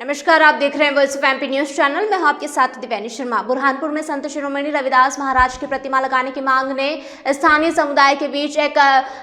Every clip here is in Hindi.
नमस्कार, आप देख रहे हैं voice of MP news channel. मैं हूं आपके साथ दिव्यानी शर्मा। बुरहानपुर में संत शिरोमणि रविदास महाराज की प्रतिमा लगाने की मांग ने स्थानीय समुदाय के बीच एक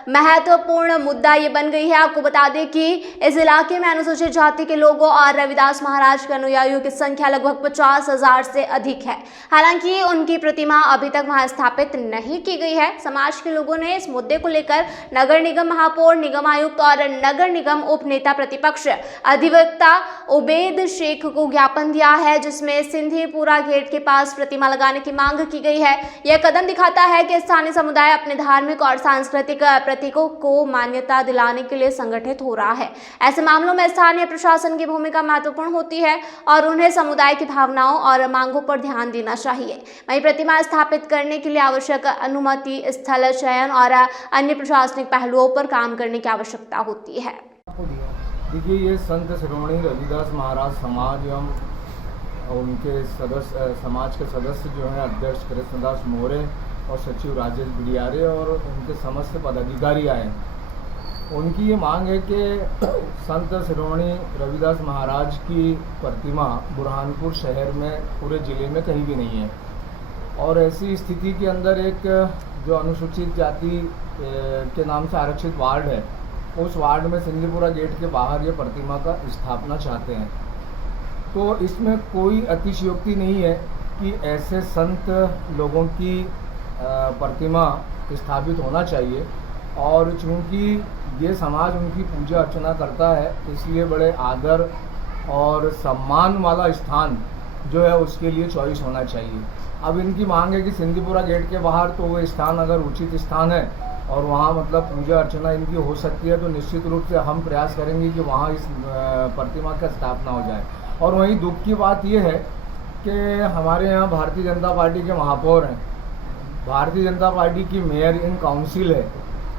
महत्वपूर्ण मुद्दा ये बन गई है। आपको बता दें कि इस इलाके में अनुसूचित जाति के लोगों और रविदास महाराज के अनुयायियों की संख्या लगभग 50,000 से अधिक है। हालांकि उनकी प्रतिमा अभी तक वहां स्थापित नहीं की गई है। समाज के लोगों ने इस मुद्दे को लेकर नगर निगम महापौर, निगम आयुक्त और नगर निगम उप नेता प्रतिपक्ष अधिवक्ता उबेद शेख को ज्ञापन दिया है, जिसमें सिंधीपुरा गेट के पास प्रतिमा लगाने की मांग की गई है। यह कदम दिखाता है कि स्थानीय समुदाय अपने धार्मिक और सांस्कृतिक प्रतीकों को मान्यता दिलाने के लिए संगठित हो रहा है। ऐसे मामलों में स्थानीय प्रशासन की भूमिका महत्वपूर्ण होती है और उन्हें समुदाय की भावनाओं और मांगों पर ध्यान देना चाहिए। वहीं प्रतिमा स्थापित करने के लिए आवश्यक अनुमति, स्थल चयन और अन्य प्रशासनिक पहलुओं पर काम करने की आवश्यकता होती है। देखिए, ये संत शिरोमणि रविदास महाराज समाज एवं उनके सदस्य समाज के सदस्य जो हैं अध्यक्ष कृष्णदास मोरे और सचिव राजेश बिडियारे और उनके समस्त पदाधिकारी आए। उनकी ये मांग है कि संत शिरोमणि रविदास महाराज की प्रतिमा बुरहानपुर शहर में पूरे ज़िले में कहीं भी नहीं है और ऐसी स्थिति के अंदर एक जो अनुसूचित जाति के नाम से आरक्षित वार्ड है, उस वार्ड में सिंधीपुरा गेट के बाहर ये प्रतिमा का स्थापना चाहते हैं। तो इसमें कोई अतिशयोक्ति नहीं है कि ऐसे संत लोगों की प्रतिमा स्थापित होना चाहिए और चूंकि ये समाज उनकी पूजा अर्चना करता है, इसलिए बड़े आदर और सम्मान वाला स्थान जो है उसके लिए चॉइस होना चाहिए। अब इनकी मांग है कि सिंधीपुरा गेट के बाहर तो वो स्थान अगर उचित स्थान है और वहाँ मतलब पूजा अर्चना इनकी हो सकती है, तो निश्चित रूप से हम प्रयास करेंगे कि वहाँ इस प्रतिमा का स्थापना हो जाए। और वहीं दुख की बात यह है कि हमारे यहाँ भारतीय जनता पार्टी के महापौर हैं, भारतीय जनता पार्टी की मेयर इन काउंसिल है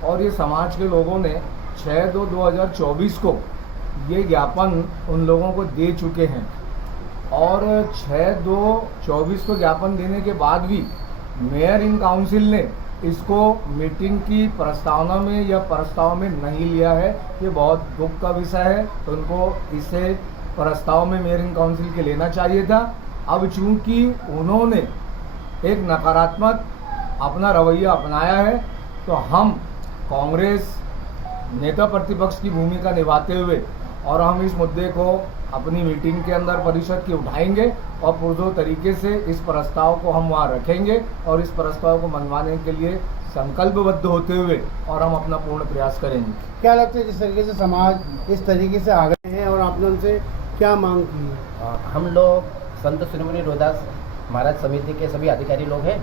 और ये समाज के लोगों ने 6/2/2024 को ये ज्ञापन उन लोगों को दे चुके हैं और 6/2/24 को ज्ञापन देने के बाद भी मेयर इन काउंसिल ने इसको मीटिंग की प्रस्तावना में या प्रस्ताव में नहीं लिया है। ये बहुत दुख का विषय है, तो उनको इसे प्रस्ताव में मेयर इन काउंसिल के लेना चाहिए था। अब चूंकि उन्होंने एक नकारात्मक अपना रवैया अपनाया है, तो हम कांग्रेस नेता प्रतिपक्ष की भूमिका निभाते हुए और हम इस मुद्दे को अपनी मीटिंग के अंदर परिषद की उठाएंगे और पुरजोर तरीके से इस प्रस्ताव को हम वहाँ रखेंगे और इस प्रस्ताव को मनवाने के लिए संकल्पबद्ध होते हुए और हम अपना पूर्ण प्रयास करेंगे। क्या लगता है जिस तरीके से समाज इस तरीके से आगे है और आपने उनसे क्या मांग की है? हम लोग संत शिरोमणि रविदास महाराज समिति के सभी अधिकारी लोग हैं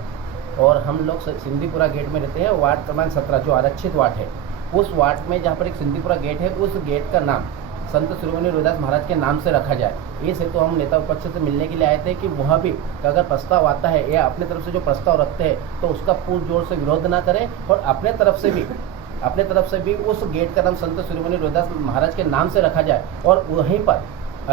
और हम लोग सिंधीपुरा गेट में रहते हैं। वार्ड क्रमांक 17 जो आरक्षित वार्ड है, उस वार्ड में जहाँ पर एक सिंधीपुरा गेट है, उस गेट का नाम संत शिरोमणि रविदास महाराज के नाम से रखा जाए। इस हेतु हम नेता विपक्ष से मिलने के लिए आए थे कि वह भी अगर प्रस्ताव आता है या अपने तरफ से जो प्रस्ताव रखते हैं तो उसका पूर्ण जोर से विरोध ना करें और अपने तरफ से भी उस गेट का नाम संत शिरोमणि रविदास महाराज के नाम से रखा जाए और वहीं पर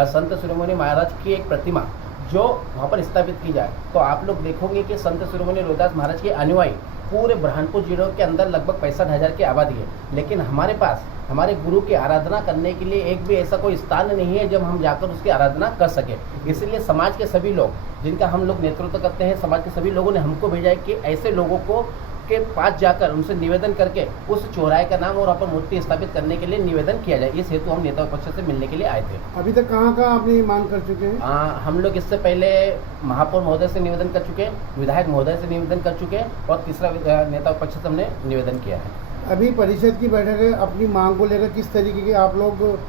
संत शिरोमणि महाराज की एक प्रतिमा जो वहाँ पर स्थापित की जाए। तो आप लोग देखोगे कि संत शिरोमणि रविदास महाराज के अनुयायी पूरे बुरहानपुर जिले के अंदर लगभग 65,000 की आबादी है, लेकिन हमारे पास हमारे गुरु की आराधना करने के लिए एक भी ऐसा कोई स्थान नहीं है जब हम जाकर उसकी आराधना कर सके। इसलिए समाज के सभी लोग जिनका हम लोग नेतृत्व करते हैं, समाज के सभी लोगों ने हमको भेजा है कि ऐसे लोगों को के पास जाकर उनसे निवेदन करके उस चौराहे का नाम और वहाँ पर मूर्ति स्थापित करने के लिए निवेदन किया जाए। इस हेतु हम नेता विपक्ष से मिलने के लिए आए थे। अभी तक कहाँ आपने मांग कर चुके हैं? हम लोग इससे पहले महापौर महोदय से निवेदन कर चुके हैं, विधायक महोदय से निवेदन कर चुके हैं और तीसरा नेता विपक्ष से हमने निवेदन किया है। अभी परिषद की बैठक है, अपनी मांग को लेकर किस तरीके के आप लोग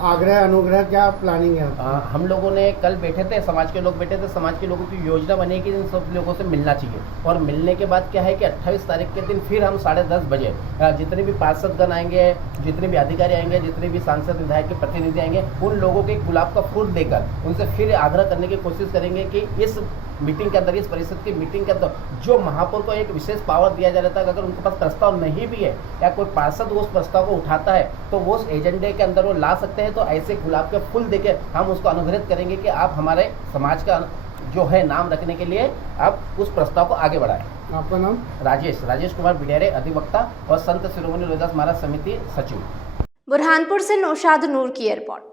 आग्रह अनुग्रह क्या प्लानिंग है? हम लोगों ने कल बैठे थे, समाज के लोग बैठे थे, समाज के लोगों की योजना बनी कि इन सब लोगों से मिलना चाहिए और मिलने के बाद क्या है कि 28 तारीख के दिन फिर हम 10:30 बजे जितने भी पार्षदगण आएंगे, जितने भी अधिकारी आएंगे, जितने भी सांसद विधायक के प्रतिनिधि आएंगे, उन लोगों के गुलाब का फूल देकर उनसे फिर आग्रह करने की कोशिश करेंगे कि इस मीटिंग के अंदर, इस परिषद की मीटिंग के अंदर जो महापौर को एक विशेष पावर दिया जा रहा था, अगर उनके पास प्रस्ताव नहीं भी है या कोई पार्षद उस प्रस्ताव को उठाता है तो वो उस एजेंडे के अंदर वो ला सकते हैं। तो ऐसे गुलाब के फूल देकर हम उसको अनुग्रहित करेंगे कि आप हमारे समाज का जो है नाम रखने के लिए आप उस प्रस्ताव को आगे बढ़ाएं। आपका नाम? राजेश कुमार बिडियारे, अधिवक्ता और संत शिरोमणि रविदास महाराज समिति सचिव। बुरहानपुर से नौशाद नूर की रिपोर्ट।